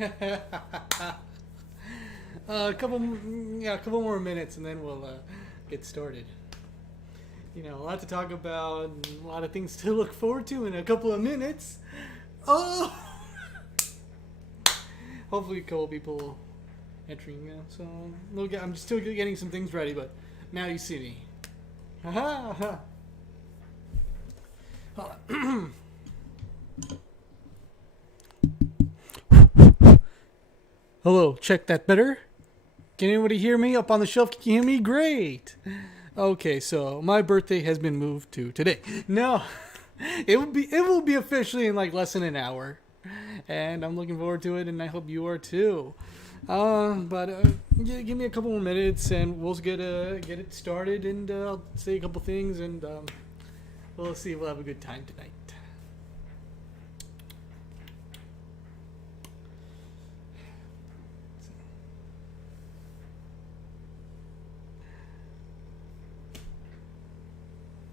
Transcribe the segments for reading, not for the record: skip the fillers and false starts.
A couple more minutes, and then we'll get started. You know, a lot to talk about, a lot of things to look forward to in a couple of minutes. Oh, hopefully, a couple people entering now. So I'm just still getting some things ready, but now you see me. Ha ha. Hello, check that better? Can anybody hear me up on the shelf? Can you hear me? Great. Okay, so my birthday has been moved to today. No, it will be officially in like less than an hour, and I'm looking forward to it, and I hope you are too. Give me a couple more minutes, and we'll get it started, and I'll say a couple things, and we'll see. We'll have a good time tonight.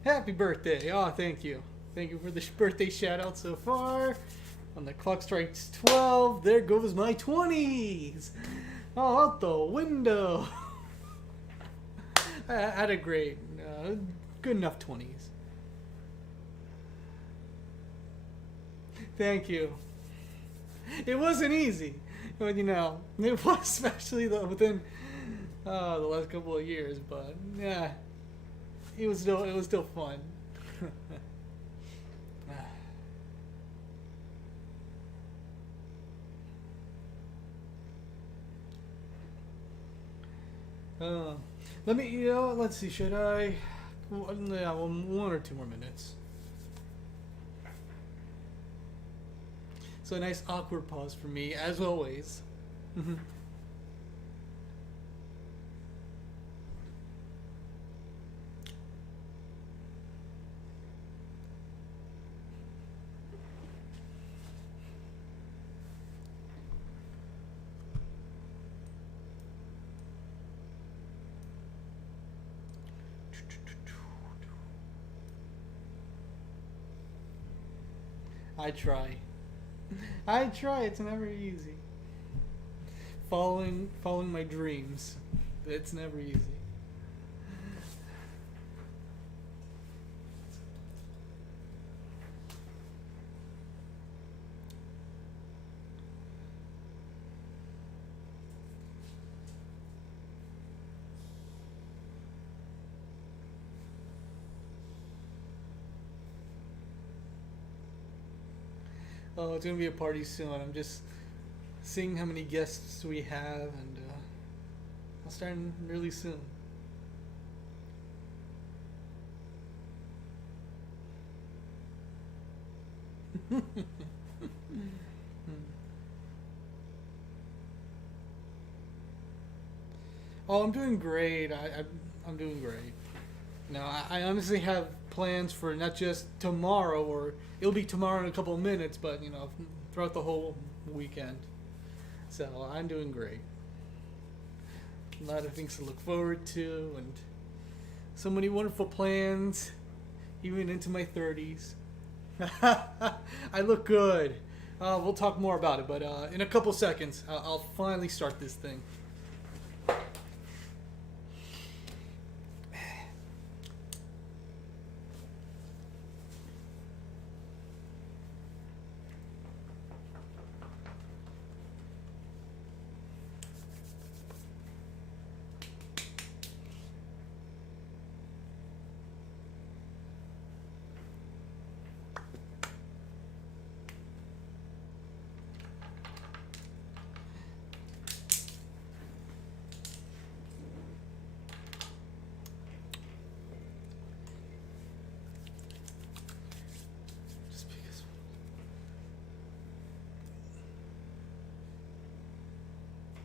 Happy birthday. Oh, thank you. Thank you for the birthday shout out so far. When the clock strikes 12, there goes my 20s. Oh, out the window. I had a great, good enough 20s. Thank you. It wasn't easy. But, it was especially within the last couple of years. But, yeah. It was still fun. Let's see, should I? Yeah, one or two more minutes. So a nice awkward pause for me, as always. I try. It's never easy. Following my dreams. It's never easy. Oh, it's gonna be a party soon. I'm just seeing how many guests we have, and I'll start really soon. Oh, I'm doing great. I'm doing great. No, I honestly have plans for not just tomorrow, or it'll be tomorrow in a couple of minutes, but throughout the whole weekend. So I'm doing great. A lot of things to look forward to, and so many wonderful plans, even into my 30s. I look good. We'll talk more about it, but in a couple seconds, I'll finally start this thing.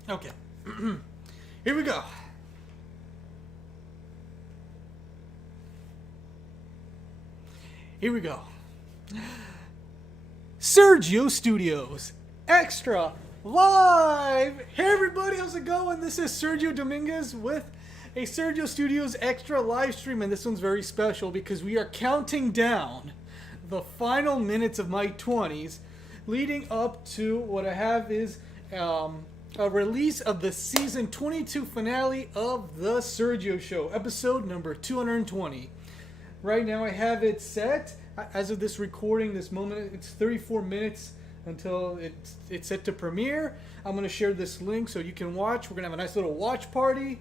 Okay. Here we go. Here we go. Sergio Studios Extra Live. Hey everybody, how's it going? This is Sergio Dominguez with a Sergio Studios Extra live stream, and this one's very special because we are counting down the final minutes of my 20s, leading up to what I have is a release of the season 22 finale of the Sergio Show, episode number 220. Right now I have it set, as of this recording, this moment, it's 34 minutes until it's set to premiere. I'm going to share this link so you can watch. We're going to have a nice little watch party.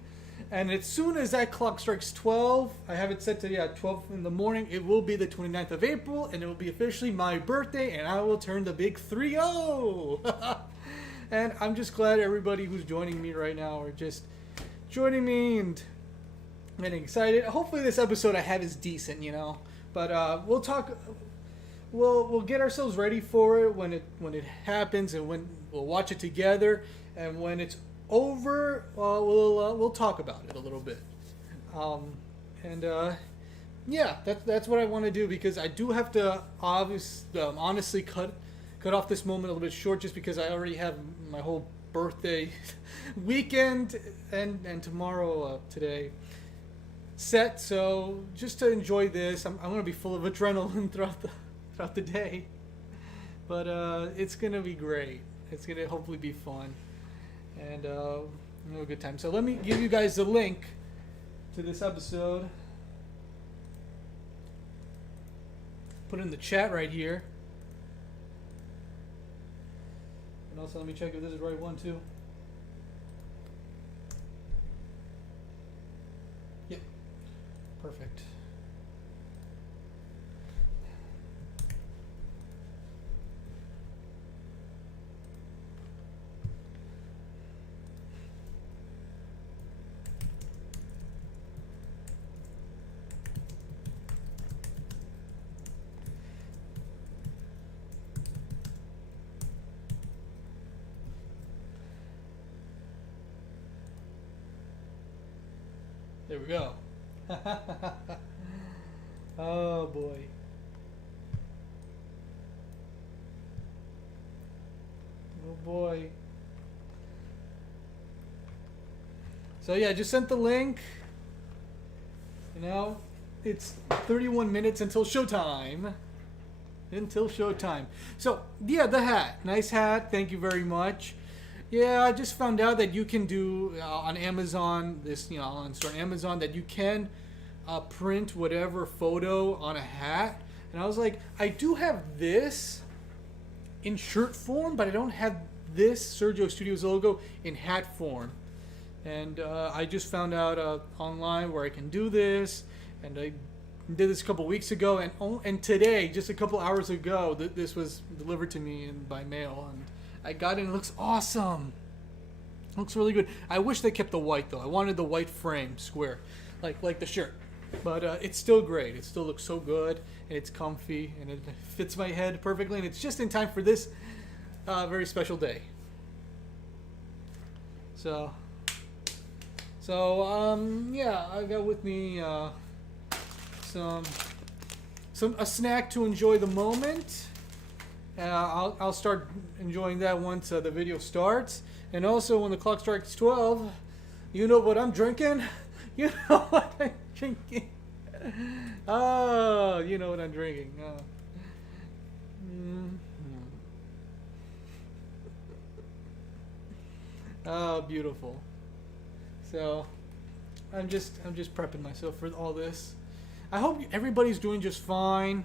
And as soon as that clock strikes 12, I have it set to 12 in the morning. It will be the 29th of April, and it will be officially my birthday, and I will turn the big 3-0. And I'm just glad everybody who's joining me right now are just joining me and getting excited. Hopefully this episode I have is decent, you know. But we'll talk. We'll get ourselves ready for it when it happens, and when we'll watch it together. And when it's over, we'll talk about it a little bit. Yeah, that's what I want to do, because I do have to honestly cut off this moment a little bit short, just because I already have my whole birthday weekend and tomorrow today set. So just to enjoy this, I'm going to be full of adrenaline throughout the day, but it's going to be great. It's going to hopefully be fun, and have a good time. So let me give you guys the link to this episode. Put it in the chat right here. And also let me check if this is the right one too. Yep. Perfect. There we go. Oh boy. Oh boy. So yeah, I just sent the link. You know, it's 31 minutes until showtime. So yeah, the hat. Nice hat. Thank you very much. Yeah, I just found out that you can do on Amazon, on store Amazon, that you can print whatever photo on a hat. And I was like, I do have this in shirt form, but I don't have this Sergio Studios logo in hat form. And I just found out online where I can do this, and I did this a couple weeks ago, and today, just a couple hours ago, this was delivered to me by mail, and I got it, and it looks awesome. It looks really good. I wish they kept the white, though. I wanted the white frame, square, like the shirt. But it's still great. It still looks so good, and it's comfy, and it fits my head perfectly, and it's just in time for this very special day. So yeah, I got with me a snack to enjoy the moment. I'll start enjoying that once the video starts. And also, when the clock strikes 12, you know what I'm drinking? You know what I'm drinking? Oh, you know what I'm drinking. Oh. Oh, beautiful. So, I'm just prepping myself for all this. I hope everybody's doing just fine.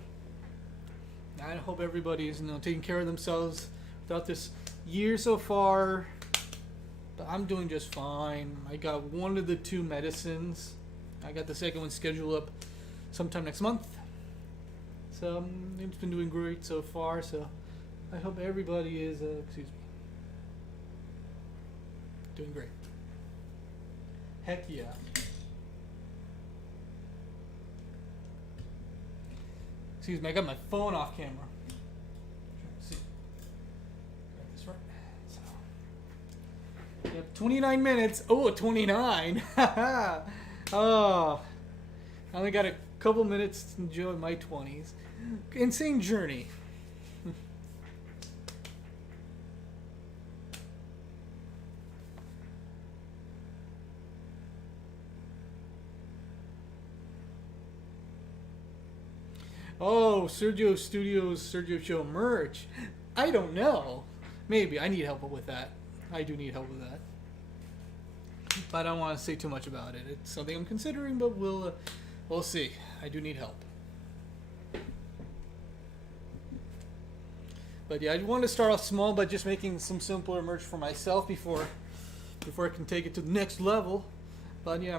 I hope everybody's taking care of themselves throughout this year so far. But I'm doing just fine. I got one of the 2 medicines. I got the second one scheduled up sometime next month. So it's been doing great so far. So I hope everybody is doing great. Heck yeah. Excuse me, I got my phone off camera. Let's see. Got this right. So, yep, 29 minutes. Oh, 29. Oh, I only got a couple minutes to enjoy my 20s. Insane journey. Oh, Sergio Studios, Sergio Show merch. I don't know. Maybe. I need help with that. I do need help with that. But I don't want to say too much about it. It's something I'm considering, but we'll see. I do need help. But yeah, I want to start off small by just making some simpler merch for myself before I can take it to the next level. But yeah,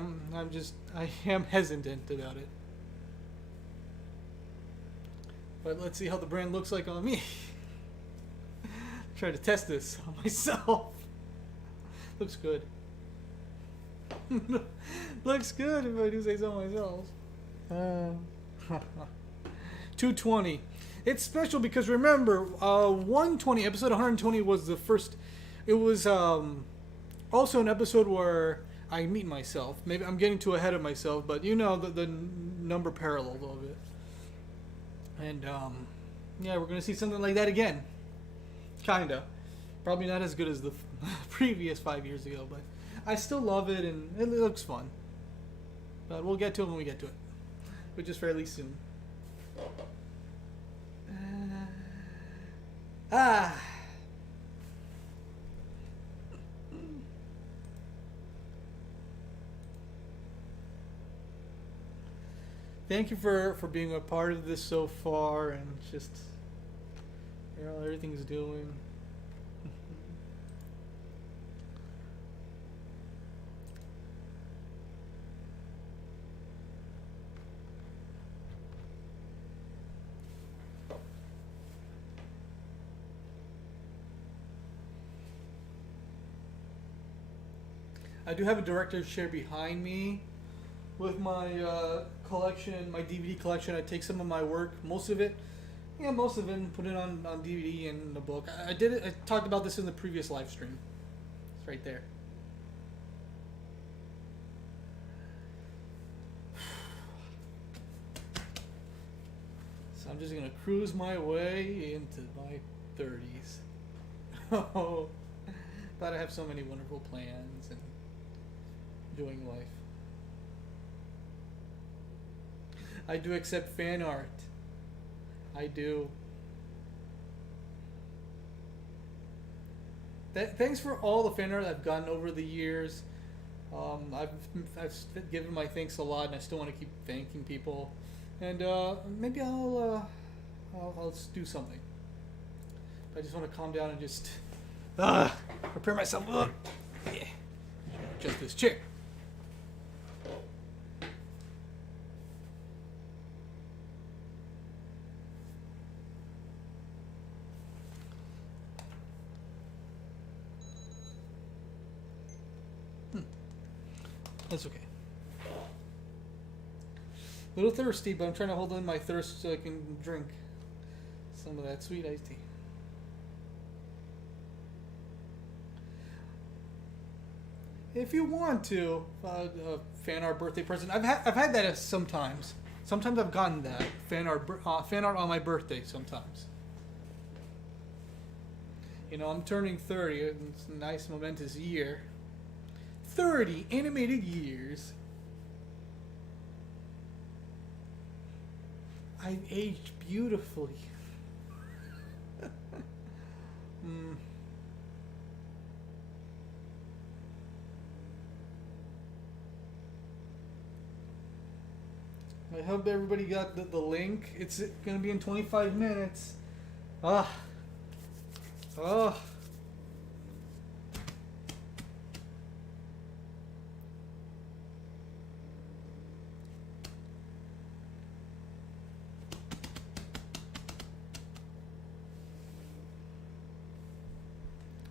I am hesitant about it. But let's see how the brand looks like on me. Try to test this on myself. Looks good. Looks good if I do say so myself. 220. It's special because remember, 120, episode 120 was the first. It was also an episode where I meet myself. Maybe I'm getting too ahead of myself, but you know the number parallel of it. And yeah, we're gonna see something like that again. Kinda. Probably not as good as the previous 5 years ago, but I still love it and it looks fun. But we'll get to it when we get to it, which is fairly soon. Thank you for being a part of this so far and just everything's doing. I do have a director's chair behind me with my collection, my DVD collection. I take some of my work, most of it, and put it on DVD and the book. I did it. I talked about this in the previous live stream. It's right there. So I'm just gonna cruise my way into my 30s. Oh, but I have so many wonderful plans and enjoying life. I do accept fan art. I do. Thanks for all the fan art I've gotten over the years. I've given my thanks a lot, and I still want to keep thanking people. And maybe I'll do something. I just want to calm down and just prepare myself up. Yeah, just this chair. That's okay. A little thirsty, but I'm trying to hold in my thirst so I can drink some of that sweet iced tea. If you want to, a fan art birthday present, I've had that sometimes. Sometimes I've gotten that fan art on my birthday. Sometimes. You know, I'm turning 30. It's a nice momentous year. 30 animated years. I've aged beautifully. I hope everybody got the link. It's going to be in 25 minutes. Ah.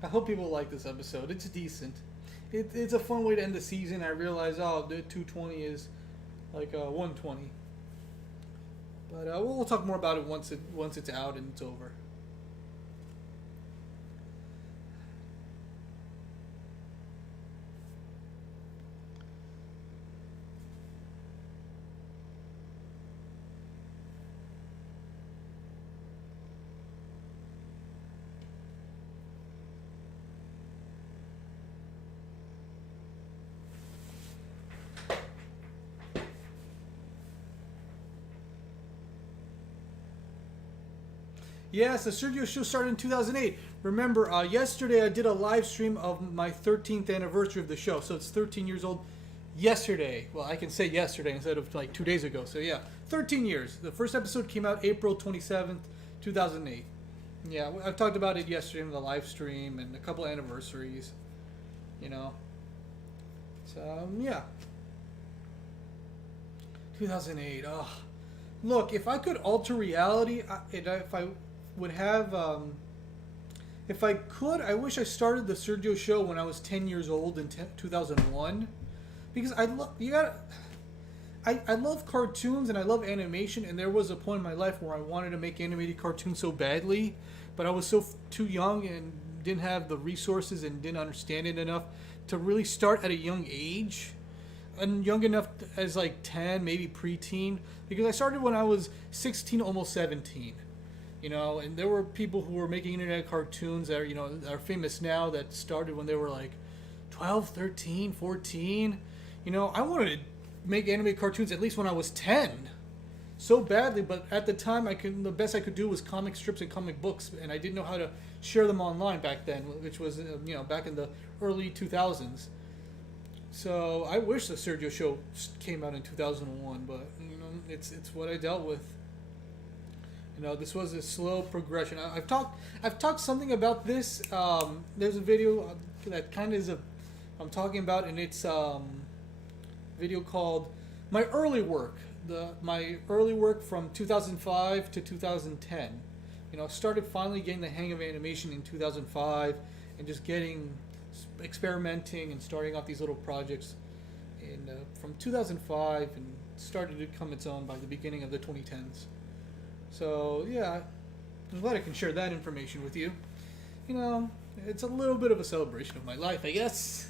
I hope people like this episode. It's decent. It's a fun way to end the season. I realize, the 220 is like 120. But we'll talk more about it once it's out and it's over. Yes, the Sergio show started in 2008. Remember, yesterday I did a live stream of my 13th anniversary of the show. So it's 13 years old yesterday. Well, I can say yesterday instead of like 2 days ago. So yeah, 13 years. The first episode came out April 27th, 2008. Yeah, I've talked about it yesterday in the live stream and a couple anniversaries, you know. So, yeah. 2008. Oh. Look, if I could alter reality, if I would have, if I could, I wish I started the Sergio show when I was 10 years old in 2001. Because I love cartoons and I love animation, and there was a point in my life where I wanted to make animated cartoons so badly, but I was too young and didn't have the resources and didn't understand it enough to really start at a young age. And young enough as like 10, maybe preteen, because I started when I was 16, almost 17. You know, and there were people who were making internet cartoons that are, you know, are famous now that started when they were like 12, 13, 14. You know, I wanted to make animated cartoons at least when I was 10. So badly, but at the time the best I could do was comic strips and comic books, and I didn't know how to share them online back then, which was, you know, back in the early 2000s. So I wish the Sergio show came out in 2001, but you know, it's what I dealt with. You know, this was a slow progression. I've talked something about this. There's a video that kind of is I'm talking about, and it's video called my early work. My early work from 2005 to 2010. You know, started finally getting the hang of animation in 2005, and just experimenting and starting off these little projects from 2005, and started to come its own by the beginning of the 2010s. So yeah, I'm glad I can share that information with you. You know, it's a little bit of a celebration of my life, I guess.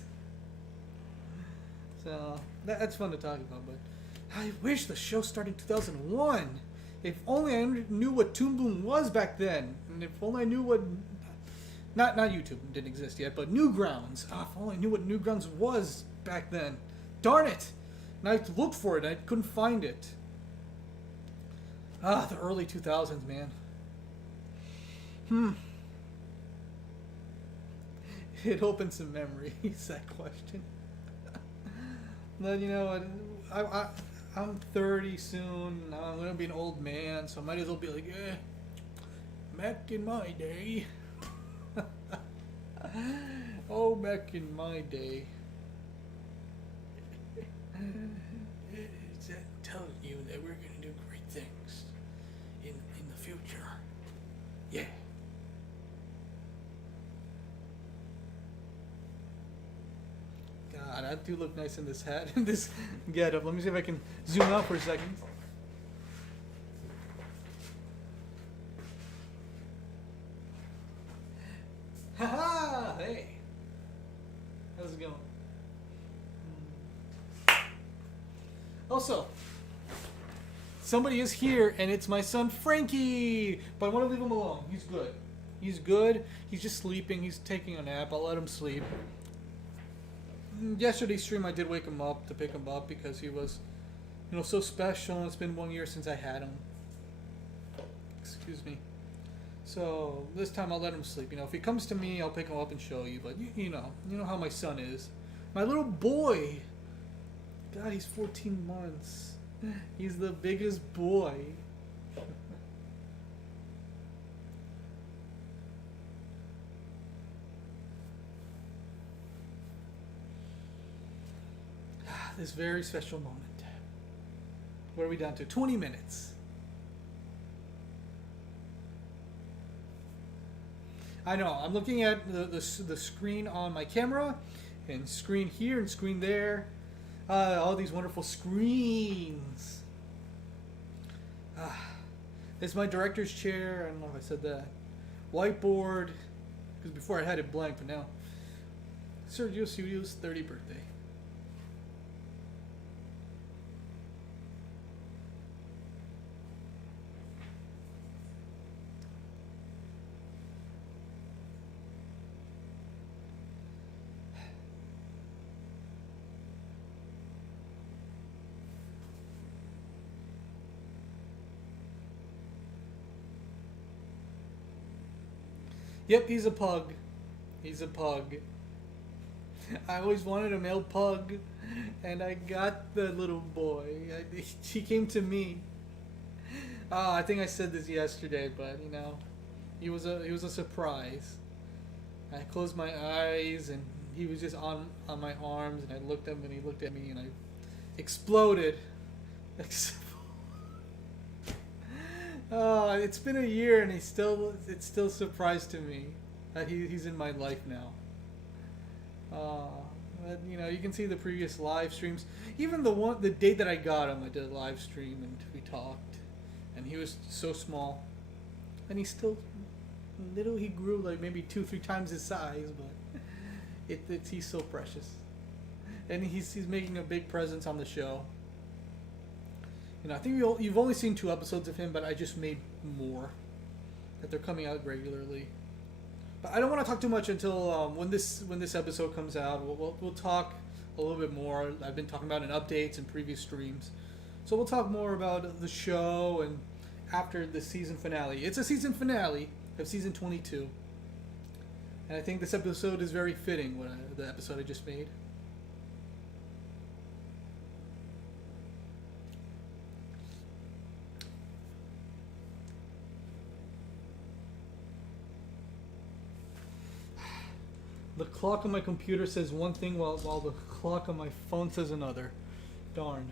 So that's fun to talk about, but I wish the show started in 2001. If only I knew what Toon Boom was back then, and if only I knew what not YouTube didn't exist yet, but Newgrounds. If only I knew what Newgrounds was back then. Darn it! And I looked for it, and I couldn't find it. The early 2000s, man. It opened some memories, that question. But you know what? I'm 30 soon. I'm gonna be an old man, so I might as well be like, back in my day. Oh, back in my day. Is that telling you that we're gonna do great things in the future? Yeah. God, I do look nice in this hat and this getup. Let me see if I can zoom out for a second. Haha! Hey! How's it going? Also, somebody is here, and it's my son Frankie! But I want to leave him alone. He's good. He's good. He's just sleeping. He's taking a nap. I'll let him sleep. Yesterday's stream, I did wake him up to pick him up because he was, you know, so special. It's been 1 year since I had him. Excuse me. So this time I'll let him sleep. You know, if he comes to me, I'll pick him up and show you. But you know how my son is. My little boy. God, he's 14 months. He's the biggest boy. This very special moment. What are we down to? 20 minutes. I know, I'm looking at the screen on my camera, and screen here and screen there. All these wonderful screens. This is my director's chair. I don't know if I said that. Whiteboard, because before I had it blank, but now. Sergio Studio's 30th birthday. Yep, he's a pug. He's a pug. I always wanted a male pug, and I got the little boy. He came to me. I think I said this yesterday, but you know, he was a surprise. I closed my eyes, and he was just on my arms, and I looked at him, and he looked at me, and I exploded. Oh, it's been a year, and it's still a surprise to me that he's in my life now. But, you know, you can see the previous live streams. Even the day that I got him, I did a live stream and we talked, and he was so small, and he's still little. He grew like maybe 2-3 times his size, but he's so precious, and he's making a big presence on the show. You know, I think you've only seen 2 episodes of him, but I just made more that they're coming out regularly. But I don't want to talk too much until when this episode comes out. We'll talk a little bit more. I've been talking about in updates and previous streams, so we'll talk more about the show and after the season finale. It's a season finale of season 22, and I think this episode is very fitting. The episode I just made. The clock on my computer says one thing while the clock on my phone says another. Darn.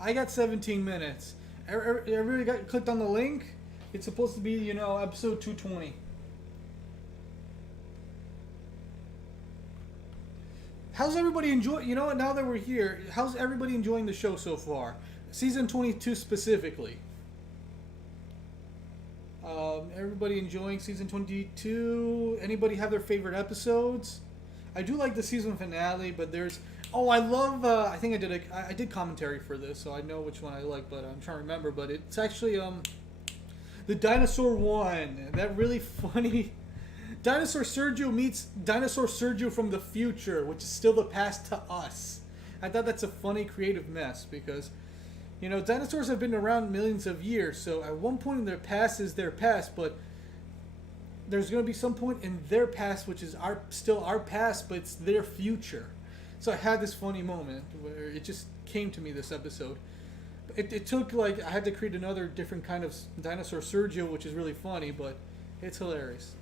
I got 17 minutes. Everybody got clicked on the link? It's supposed to be, you know, episode 220. How's everybody enjoying? You know what? Now that we're here, how's everybody enjoying the show so far? Season 22 specifically. Everybody enjoying season 22? Anybody have their favorite episodes? I do like the season finale, but there's... Oh, I love... I think I did commentary for this, so I know which one I like, but I'm trying to remember. But it's actually the dinosaur one. That really funny... Dinosaur Sergio meets Dinosaur Sergio from the future, which is still the past to us. I thought that's a funny, creative mess, because... You know, dinosaurs have been around millions of years, so at one point in their past is their past, but there's going to be some point in their past which is still our past, but it's their future. So I had this funny moment where it just came to me this episode. It took, like, I had to create another different kind of Dinosaur Sergio, which is really funny, but it's hilarious.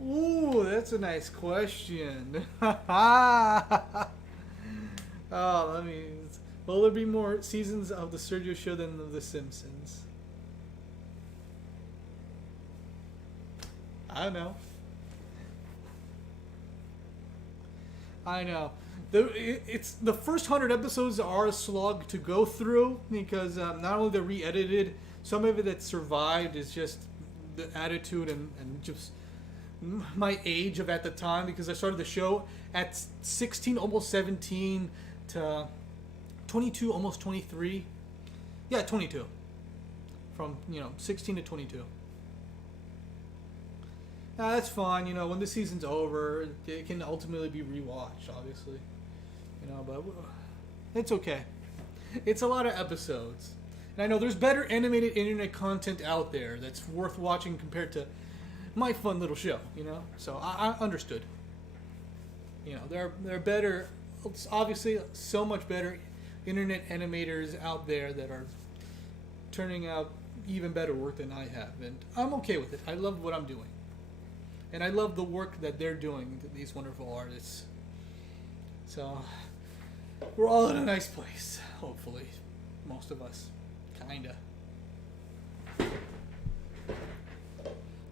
Ooh, that's a nice question. Oh, let me... Will there be more seasons of the Sergio Show than of The Simpsons? I don't know. I know. It's the first 100 episodes are a slog to go through because not only they're re-edited, some of it that survived is just the attitude and just... my age of at the time, because I started the show at 16, almost 17 to 22, almost 23. Yeah, 22. From, 16 to 22. That's fine, when the season's over, it can ultimately be rewatched, obviously. But it's okay. It's a lot of episodes. And I know there's better animated internet content out there that's worth watching compared to my fun little show, So I understood. There are better, obviously so much better internet animators out there that are turning out even better work than I have, and I'm okay with it. I love what I'm doing, and I love the work that they're doing, these wonderful artists. So we're all in a nice place, hopefully, most of us, kinda.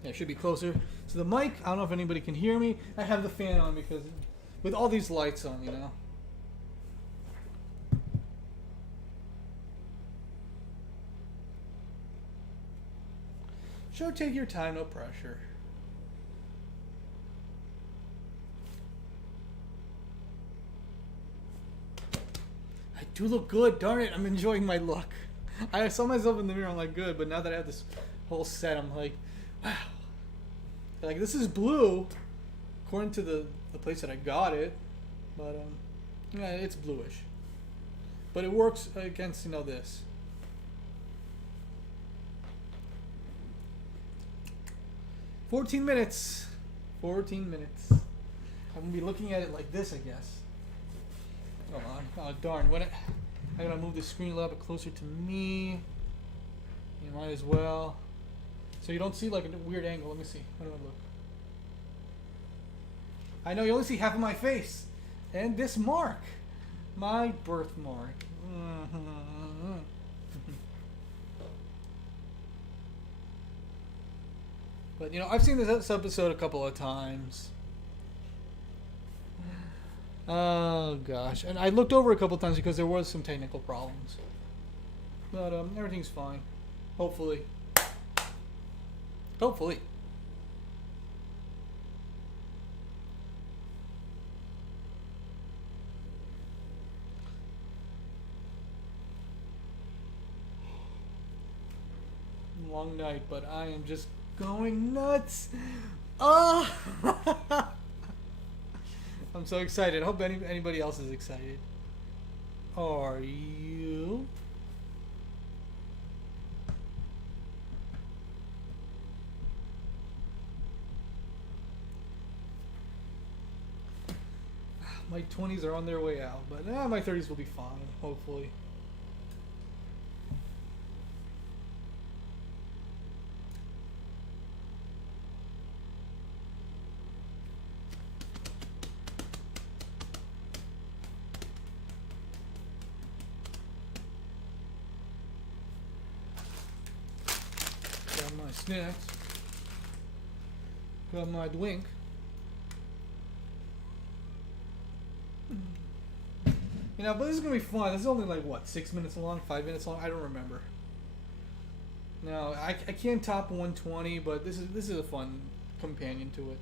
Yeah, it should be closer to the mic. I don't know if anybody can hear me. I have the fan on because with all these lights on, Sure, take your time, no pressure. I do look good, darn it. I'm enjoying my look. I saw myself in the mirror, I'm like, good, but now that I have this whole set, I'm like, wow. Like, this is blue, according to the place that I got it, but Yeah, it's bluish. But it works against, you know, this. "14 minutes. 14 minutes. I'm going to be looking at it like this, I guess. Come on. Oh, darn. I got to move the screen a little bit closer to me. You might as well. So you don't see like a weird angle. Let me see. How do I look? I know you only see half of my face. And this mark. My birthmark. But, you know, I've seen this episode a couple of times. Oh, gosh. And I looked over a couple of times because there was some technical problems. But everything's fine. Hopefully. Hopefully. Long night, but I am just going nuts. Oh! I'm so excited. I hope anybody else is excited. Are you? My 20s are on their way out, but my 30s will be fine, hopefully. Got my snacks. Got my drink. You know, but this is going to be fun. This is only like, what, 6 minutes long? 5 minutes long? I don't remember. No, I can't top 120, but this is a fun companion to it.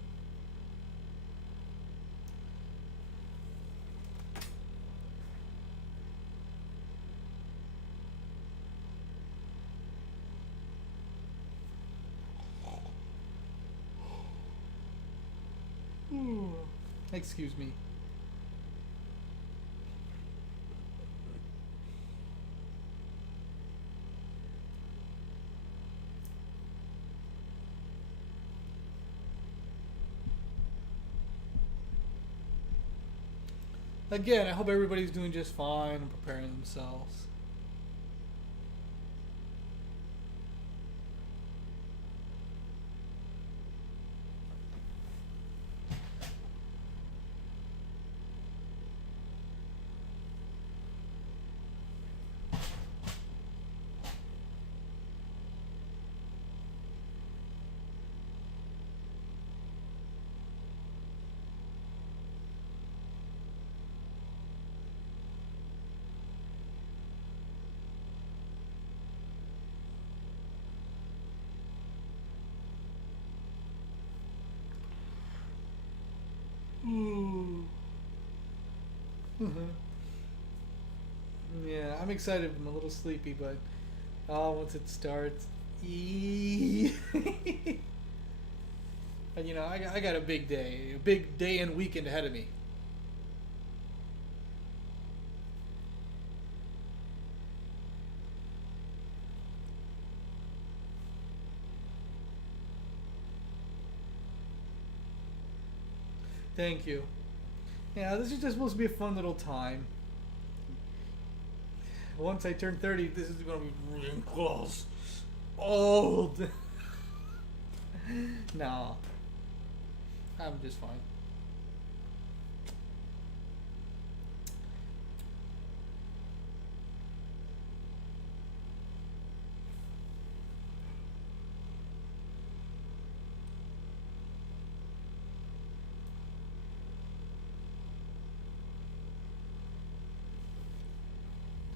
Excuse me. Again, I hope everybody's doing just fine and preparing themselves. Yeah, I'm excited. I'm a little sleepy, but once it starts, and you know, I got a big day and weekend ahead of me. Thank you. Yeah, this is just supposed to be a fun little time. Once I turn 30, this is going to be wrinkles. Old. No. I'm just fine.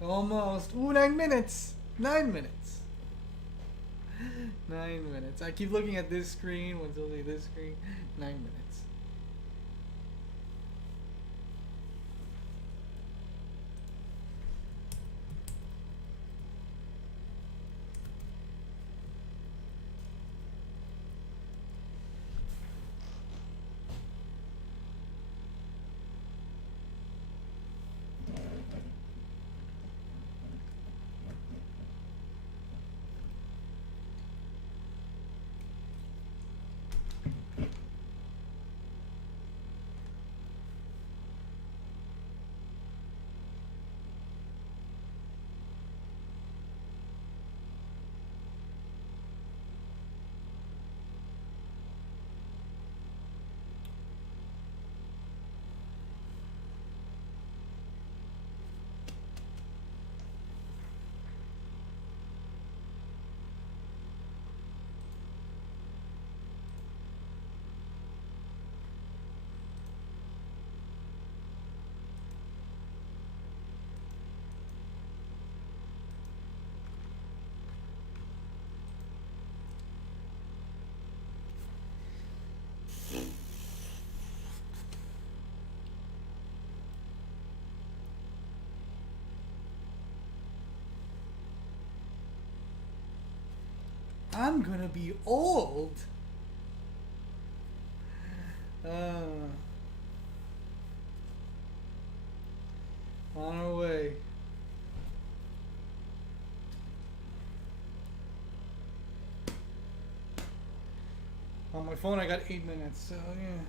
Almost. Ooh, 9 minutes. 9 minutes. 9 minutes. I keep looking at this screen when it's only this screen. 9 minutes. I'm gonna be old. On our way. On my phone I got 8 minutes, so yeah.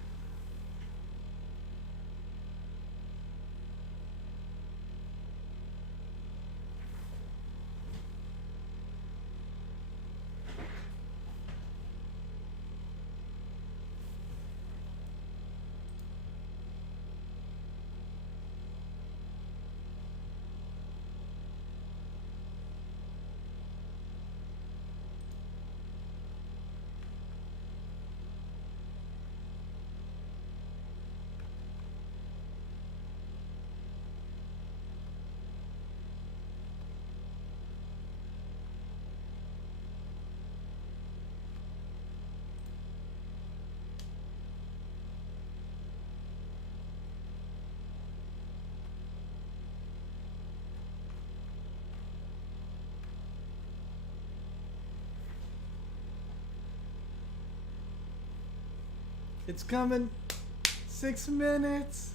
It's coming. 6 minutes.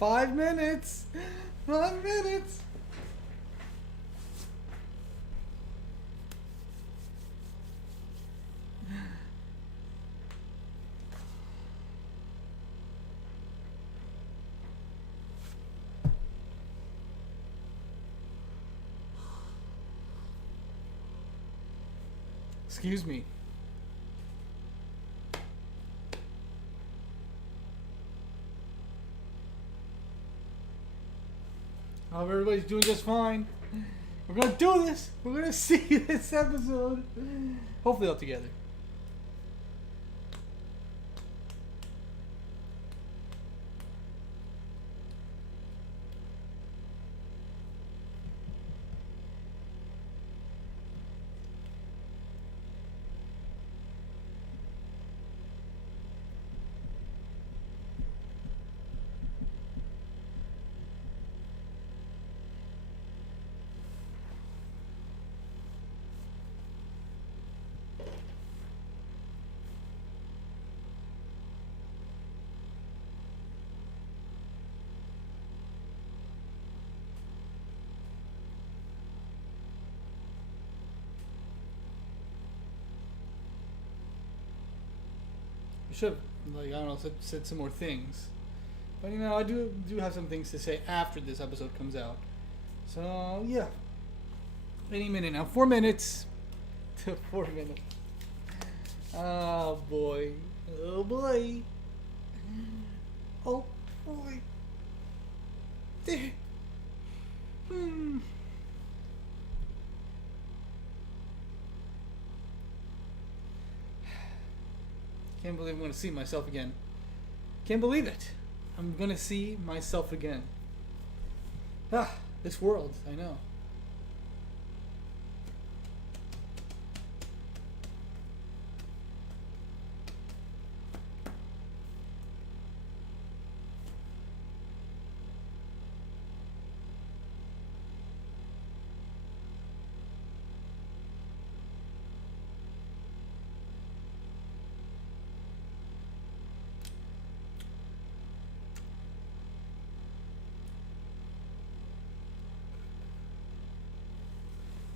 Five minutes. 5 minutes. Excuse me. I hope everybody's doing just fine. We're gonna do this. We're gonna see this episode. Hopefully all together. I should have, like, I don't know, said some more things. But, you know, I do have some things to say after this episode comes out. So, yeah. Any minute now. 4 minutes. 4 minutes. Oh, boy. Oh, boy. Oh, boy. Can't believe I'm going to see myself again. Can't believe it. I'm going to see myself again. Ah, this world, I know.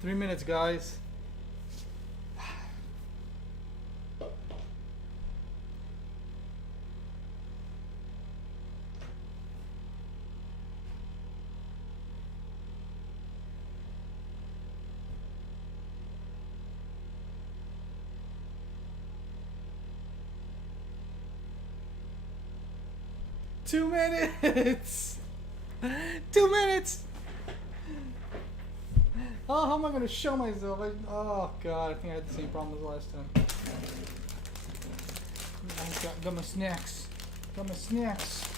Three minutes, guys. 2 minutes. 2 minutes. Oh, how am I gonna show myself? Oh God, I think I had the same problem as last time. I got my snacks. Got my snacks.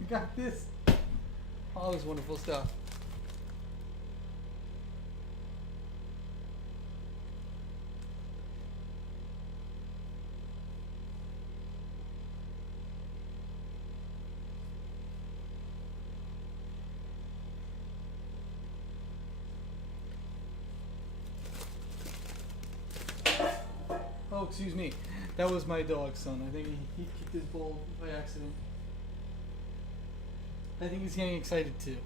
You got this. All this wonderful stuff. Oh, excuse me. That was my dog, son. I think he kicked his bowl by accident. I think he's getting excited too.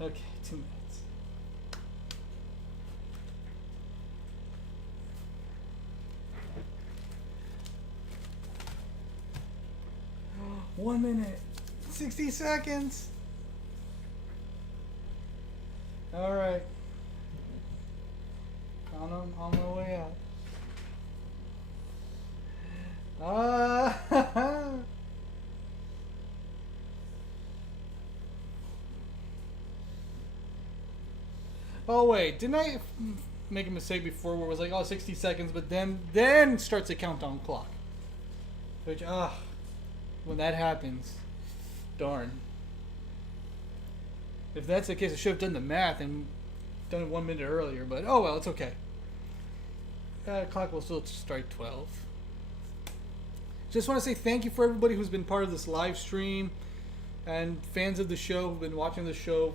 Okay, 2 minutes. One minute. 60 seconds. All right. On my way out. Oh wait, didn't I make a mistake before where it was like, oh, 60 seconds, but then starts a countdown clock. Which, when that happens, darn. If that's the case, I should have done the math and done it 1 minute earlier, but oh well, it's okay. Clock will still strike 12. Just want to say thank you for everybody who's been part of this live stream and fans of the show who've been watching the show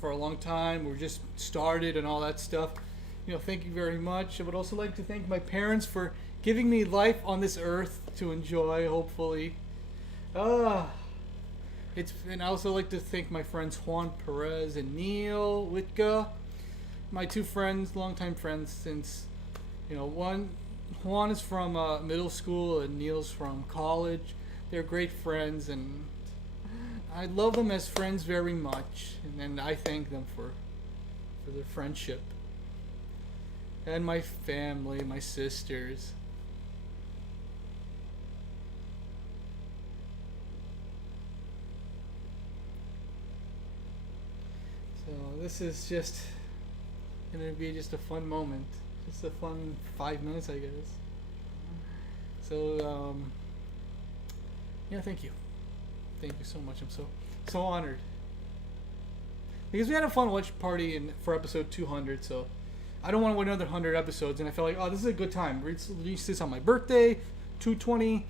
for a long time. We're just started and all that stuff. You know, thank you very much. I would also like to thank my parents for giving me life on this earth to enjoy, hopefully. And I also like to thank my friends Juan Perez and Neil Witka, my two friends, longtime friends since, you know, Juan is from middle school and Neil's from college. They're great friends and I love them as friends very much, and I thank them for their friendship. And my family, my sisters. So this is just going to be just a fun moment. Just a fun 5 minutes, I guess. So, yeah, thank you. Thank you so much. I'm so honored. Because we had a fun watch party for episode 200, so I don't want to wait another 100 episodes, and I felt like, oh, this is a good time. Release this on my birthday, 220.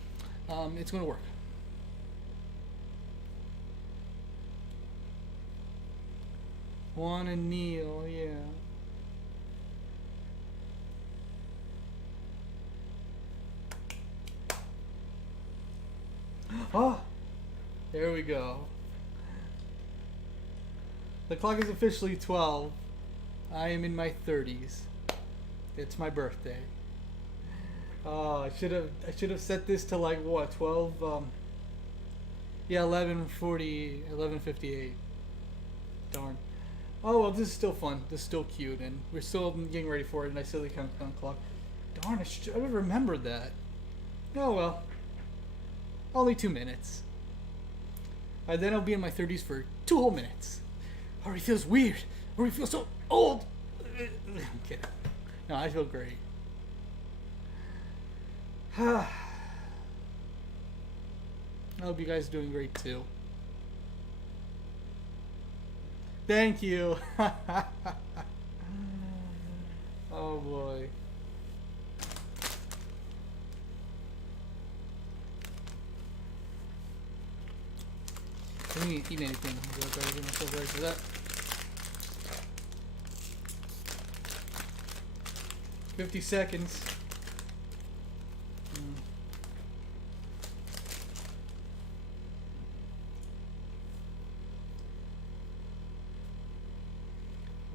It's going to work. Juan and Neil, yeah. Oh, there we go. The clock is officially 12. I am in my 30s. It's my birthday. Oh, I should have set this to like what, 12? Yeah, 11:40, 11:58. Darn. Oh well, this is still fun. This is still cute, and we're still getting ready for it. And I still countdown clock. Darn, I should have remembered that. Oh well. Only 2 minutes. Then I'll be in my 30s for 2 whole minutes. Already feels weird. Already feels so old. I'm kidding. No, I feel great. I hope you guys are doing great too. Thank you. Oh boy. I didn't eat anything. I gotta get myself ready for that. 50 seconds.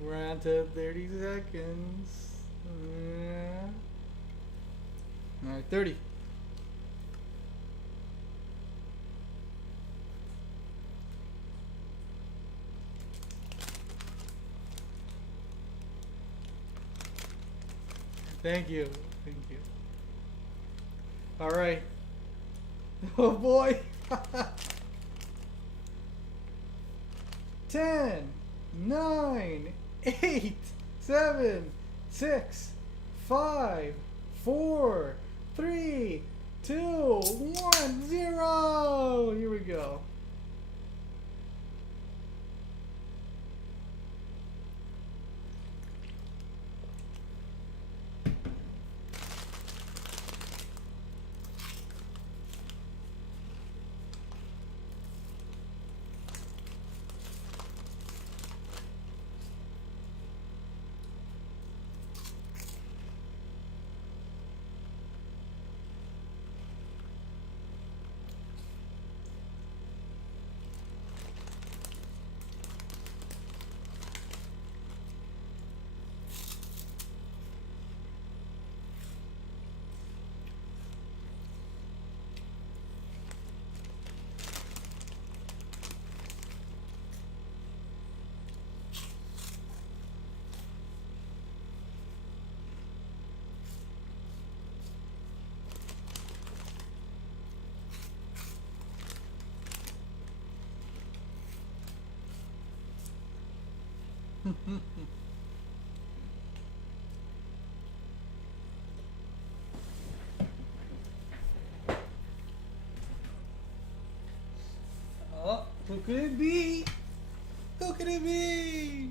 We're on to 30 seconds. Alright, 30. Thank you. Thank you. Alright. Oh boy. 10, 9, 8, 7, 6, 5, 4, 3, 2, 1, 0. Here we go. Oh, who could it be? Who could it be?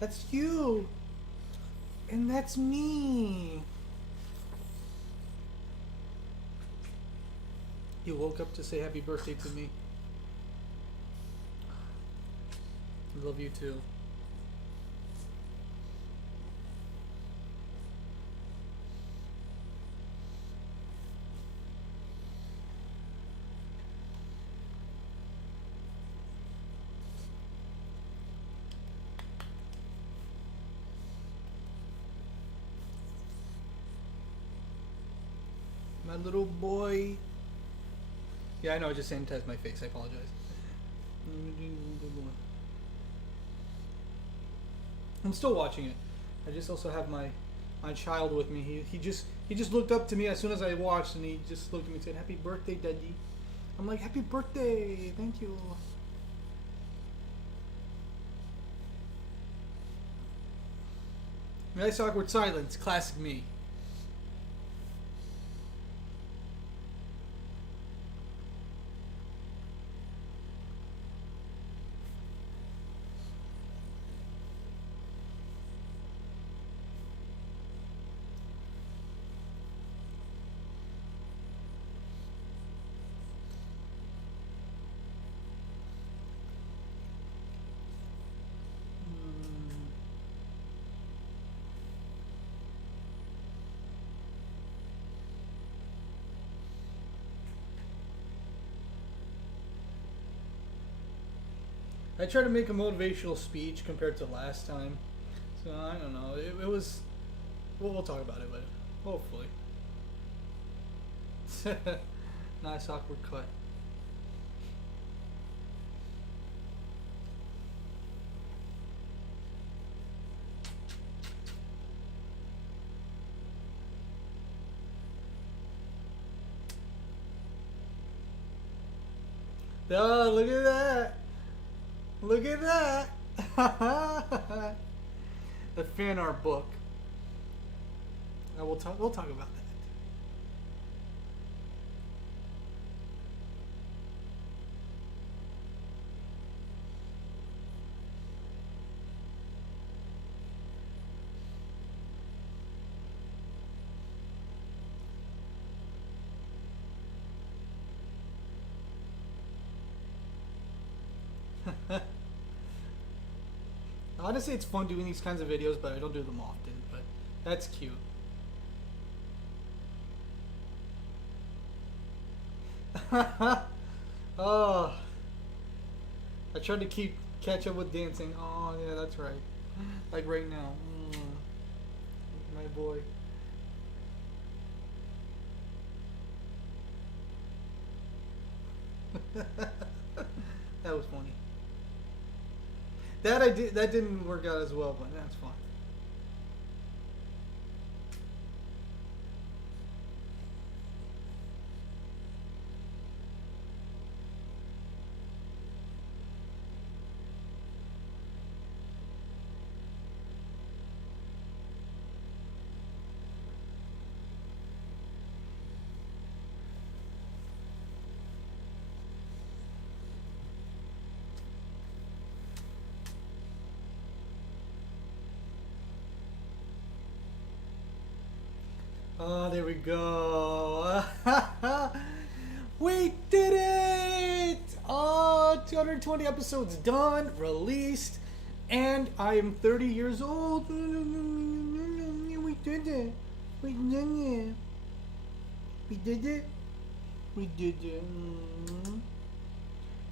That's you. And that's me. You woke up to say happy birthday to me. I love you too. My little boy. Yeah, I know, I just sanitized my face. I apologize. I'm still watching it. I just also have my child with me. He just looked up to me as soon as I watched, and he just looked at me and said, "Happy birthday, Daddy." I'm like, "Happy birthday, thank you." Nice awkward silence, classic me. I tried to make a motivational speech compared to last time, so I don't know. It was. We'll talk about it later, hopefully. Nice awkward cut. Oh, look at that! Look at that! The fan art book. We'll talk about that. Honestly, it's fun doing these kinds of videos, but I don't do them often. But that's cute. Oh, I tried to catch up with dancing. Oh yeah, that's right. Like right now. My boy. That was funny. That didn't work out as well, but that's fine. Oh, there we go. We did it! Oh, 220 episodes done, released, and I am 30 years old. We did it. We did it. We did it. We did it.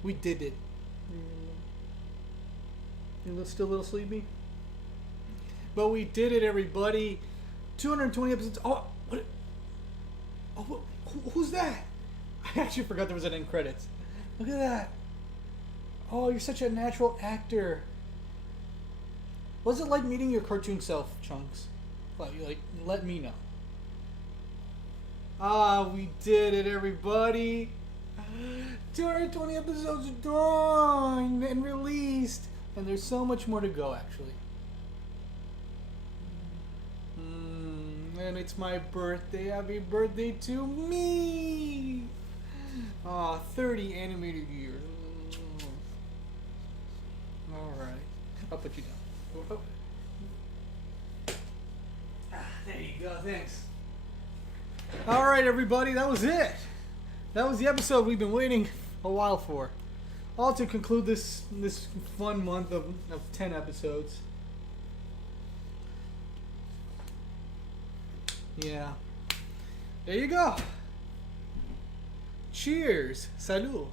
We did it. You're still a little sleepy? But we did it, everybody. 220 episodes. Oh, what? Oh, who's that? I actually forgot there was an end credits. Look at that. Oh, you're such a natural actor. What's it like meeting your cartoon self, Chunks? Like, let me know. Ah, we did it, everybody. 220 episodes done and released. And there's so much more to go, actually. And it's my birthday. Happy birthday to me. 30 animated years. Alright. I'll put you down. There you go. Thanks. Alright, everybody. That was it. That was the episode we've been waiting a while for. All to conclude this fun month of 10 episodes. Yeah. There you go. Cheers. Salud.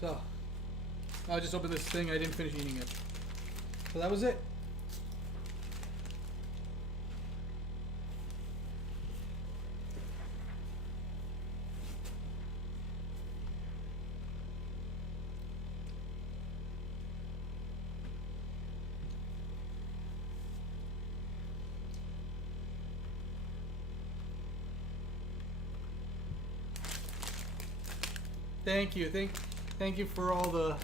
So, I just opened this thing. I didn't finish eating it. So that was it. Thank you. Thank you for all the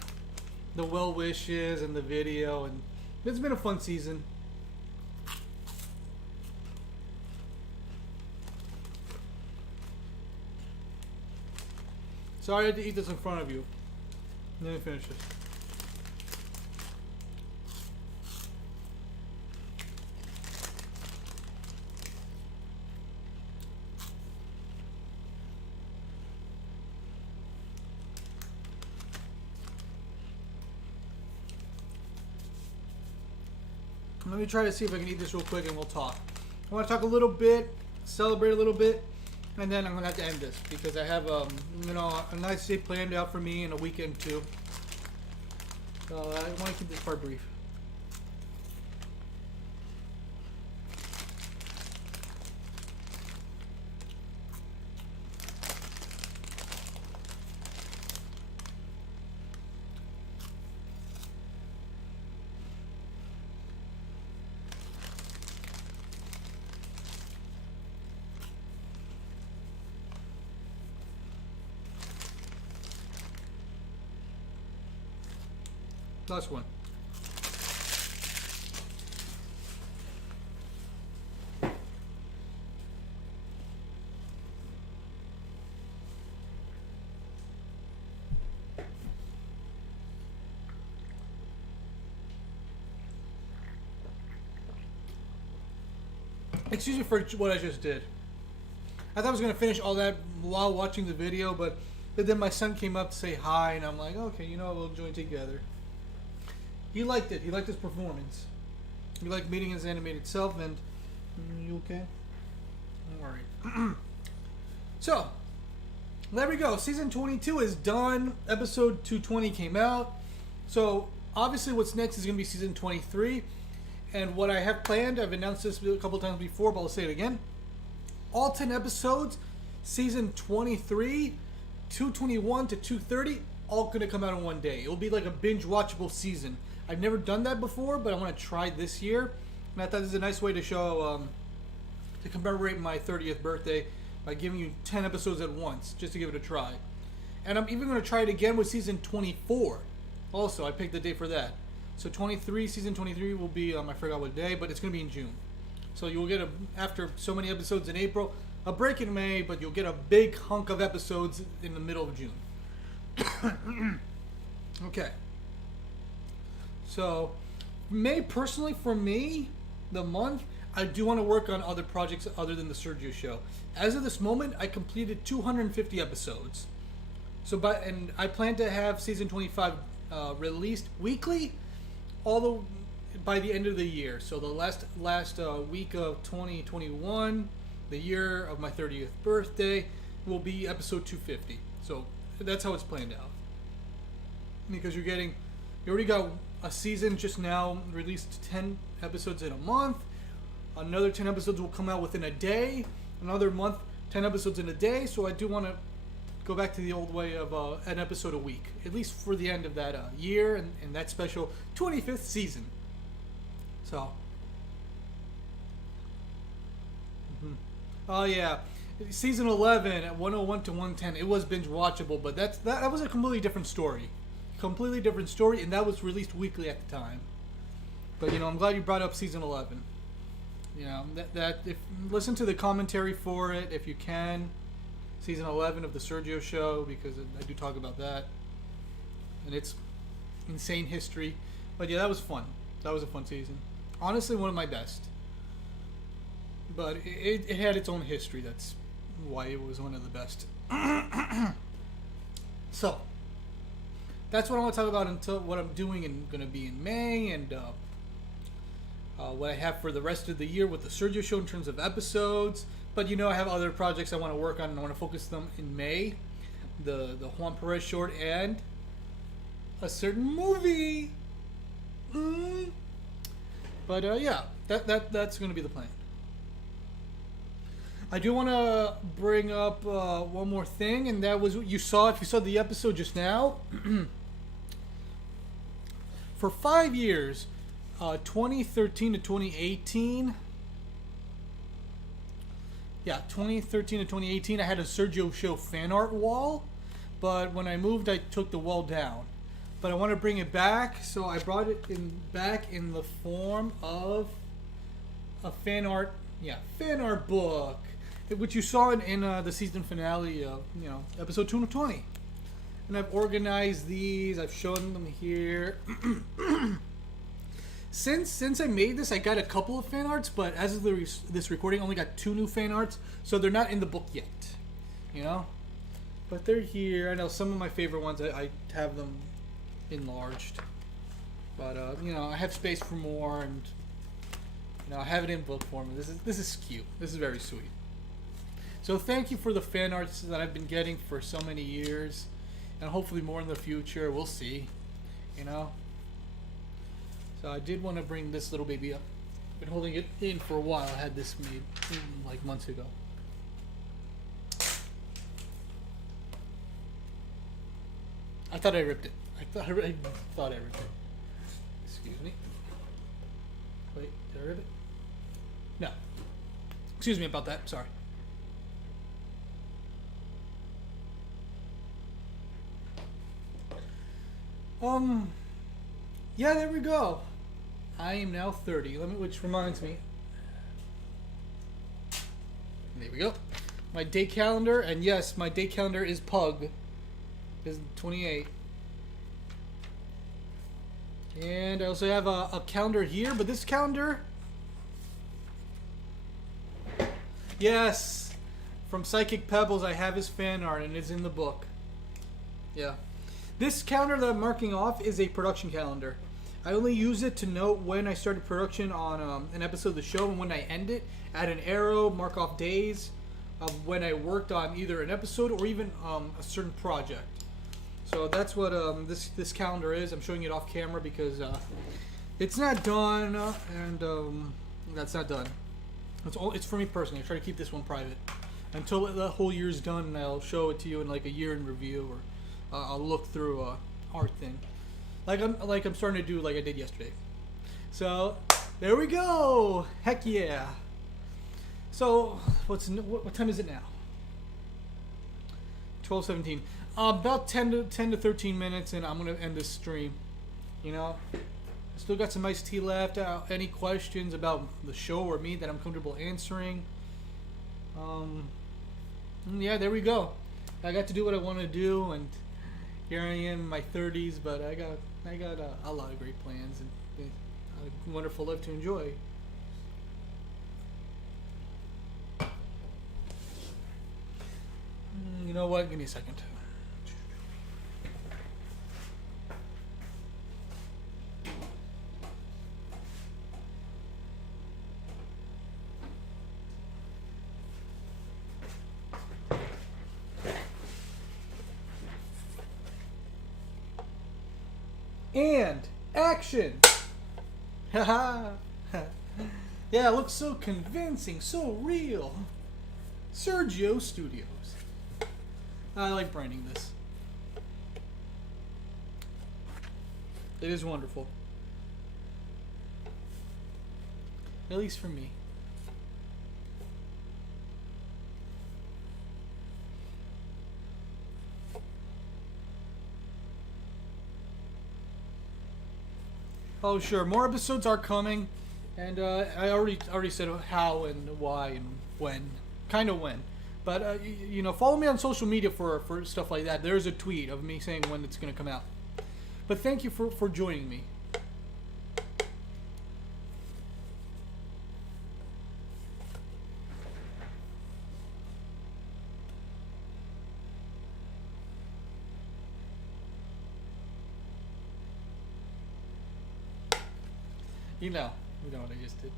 well wishes and the video, and it's been a fun season. Sorry I had to eat this in front of you. Let me finish this. Let me try to see if I can eat this real quick and we'll talk. I want to talk a little bit, celebrate a little bit, and then I'm going to have to end this because I have a nice day planned out for me and a weekend too. So I want to keep this part brief. Last one. Excuse me for what I just did. I thought I was going to finish all that while watching the video, but then my son came up to say hi, and I'm like, okay, you know what, we'll join together. He liked it. He liked his performance. He liked meeting his animated self, and you okay? Don't worry. So, there we go. Season 22 is done. Episode 220 came out. So, obviously what's next is going to be season 23. And what I have planned, I've announced this a couple times before, but I'll say it again. All 10 episodes, season 23, 221 to 230, all going to come out in one day. It will be like a binge-watchable season. I've never done that before, but I want to try this year. And I thought this is a nice way to show, to commemorate my 30th birthday by giving you 10 episodes at once, just to give it a try. And I'm even going to try it again with season 24. Also, I picked the date for that. So season 23 will be, I forgot what day, but it's going to be in June. So you'll get, after so many episodes in April, a break in May, but you'll get a big hunk of episodes in the middle of June. Okay. So, May, personally, for me, the month, I do want to work on other projects other than the Sergio show. As of this moment, I completed 250 episodes. And I plan to have season 25 released weekly, by the end of the year. So the last week of 2021, the year of my 30th birthday, will be episode 250. So that's how it's planned out. Because you already got a season just now, released 10 episodes in a month. Another 10 episodes will come out within a day. Another month, 10 episodes in a day. So I do want to go back to the old way of an episode a week, at least for the end of that year and that special 25th season. So, oh yeah, season 11 at 101 to 110. It was binge watchable, but that was a completely different story. And that was released weekly at the time. But I'm glad you brought up season 11. Listen to the commentary for it if you can. Season 11 of the Sergio show, because I do talk about that, and it's insane history. But yeah, that was fun. That was a fun season. Honestly, one of my best. But it had its own history. That's why it was one of the best. So that's what I want to talk about until what I'm doing and going to be in May, and what I have for the rest of the year with the Sergio show in terms of episodes. But I have other projects I want to work on, and I want to focus them in May. The Juan Perez short and a certain movie. But yeah, that's going to be the plan. I do want to bring up one more thing, and that was what you saw. If you saw the episode just now, for 5 years, 2013 to 2018. Yeah, 2013 to 2018, I had a Sergio show fan art wall, but when I moved, I took the wall down. But I want to bring it back, so I brought it back in the form of a fan art book, which you saw in the season finale of episode 220. And I've organized these. I've shown them here. Since I made this, I got a couple of fan arts, but as of this recording, I only got 2 new fan arts, so they're not in the book yet. But they're here. I know some of my favorite ones. I have them enlarged, but I have space for more, and I have it in book form. This is cute. This is very sweet. So thank you for the fan arts that I've been getting for so many years, and hopefully more in the future. We'll see. So I did want to bring this little baby up. Been holding it in for a while. I had this made like months ago. I thought I ripped it. I thought I ripped it. Excuse me. Wait, did I rip it? No. Excuse me about that. Sorry. Yeah, there we go. I am now 30. Which reminds me. There we go. My day calendar, and yes, my day calendar is Pug. Is 28. And I also have a calendar here, but this calendar, yes, from Psychic Pebbles, I have his fan art, and it's in the book. Yeah. This calendar that I'm marking off is a production calendar. I only use it to note when I started production on an episode of the show and when I end it. Add an arrow, mark off days of when I worked on either an episode or even a certain project. So that's what this calendar is. I'm showing it off camera because it's not done, and that's not done. It's for me personally. I try to keep this one private until the whole year's done, and I'll show it to you in like a year in review, or I'll look through a art thing, like I'm starting to do, like I did yesterday. So there we go. Heck yeah. So what time is it now? 12:17. About 10 to 13 minutes, and I'm gonna end this stream. I still got some iced tea left. Any questions about the show or me that I'm comfortable answering? Yeah, there we go. I got to do what I want to do, and here I am in my 30s, but I got a lot of great plans and a wonderful life to enjoy. You know what? Give me a second. And action! Haha! Yeah, it looks so convincing, so real. Sergio Studios. I like branding this. It is wonderful. At least for me. Oh sure, more episodes are coming, and I already said how and why and when, kind of when, but you know, follow me on social media for stuff like that. There's a tweet of me saying when it's gonna come out. But thank you for joining me. You know what I just did.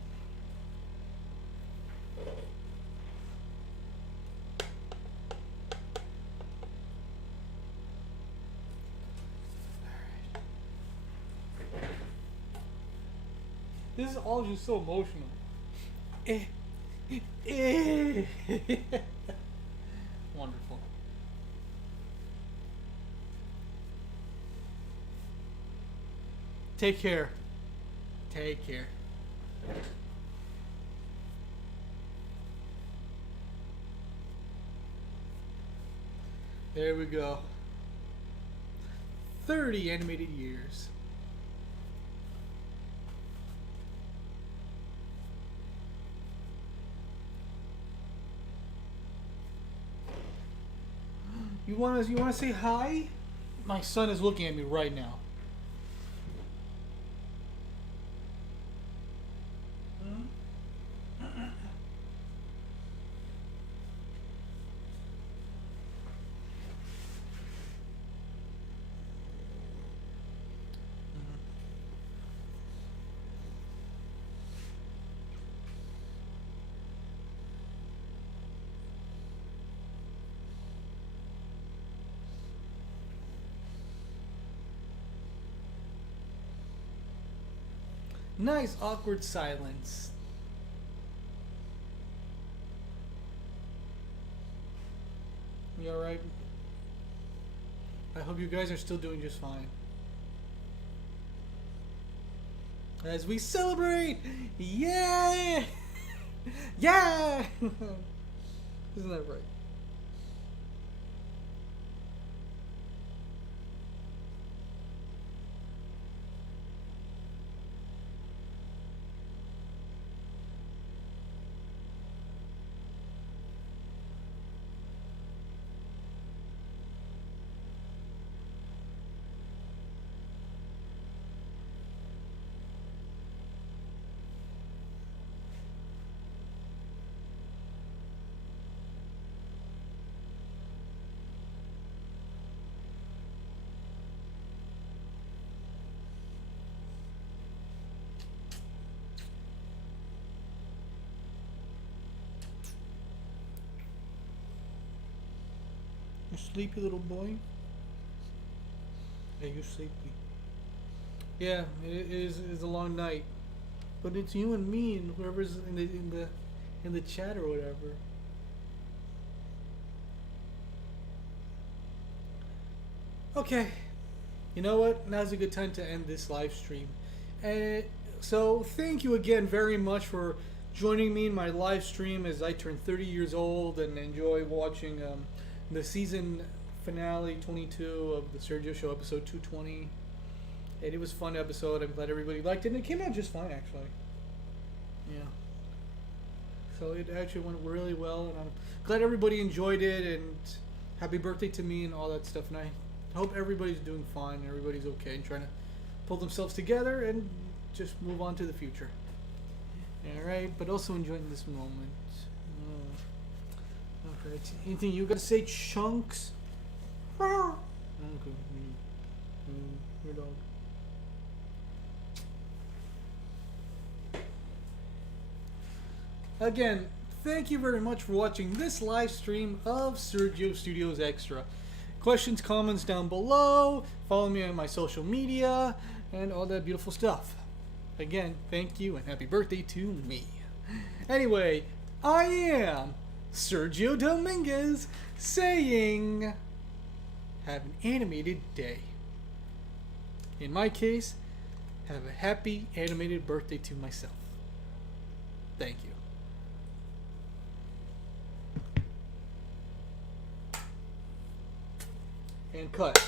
This is all just so emotional. Wonderful. Take care. Take care. There we go. 30 animated years. You wanna say hi? My son is looking at me right now. Nice awkward silence. You alright? I hope you guys are still doing just fine. As we celebrate! Yeah! Yeah! Isn't that right? You sleepy little boy? Yeah, you sleepy. Yeah, it is a long night, but it's you and me and whoever's in the chat or whatever. Okay, you know what? Now's a good time to end this live stream. So thank you again very much for joining me in my live stream as I turn 30 years old and enjoy watching the season finale 22 of the Sergio Show, episode 220. And it was a fun episode. I'm glad everybody liked it, and it came out just fine, actually. Yeah. So it actually went really well, and I'm glad everybody enjoyed it, and happy birthday to me and all that stuff. And I hope everybody's doing fine, and everybody's okay, and trying to pull themselves together and just move on to the future. Alright, but also enjoying this moment. Alright, anything you gotta say, Chunks? Okay. Your dog. Again, thank you very much for watching this live stream of Sergio Studios Extra. Questions, comments down below. Follow me on my social media and all that beautiful stuff. Again, thank you and happy birthday to me. Anyway, I am Sergio Dominguez saying, have an animated day. In my case, have a happy animated birthday to myself. Thank you. And cut.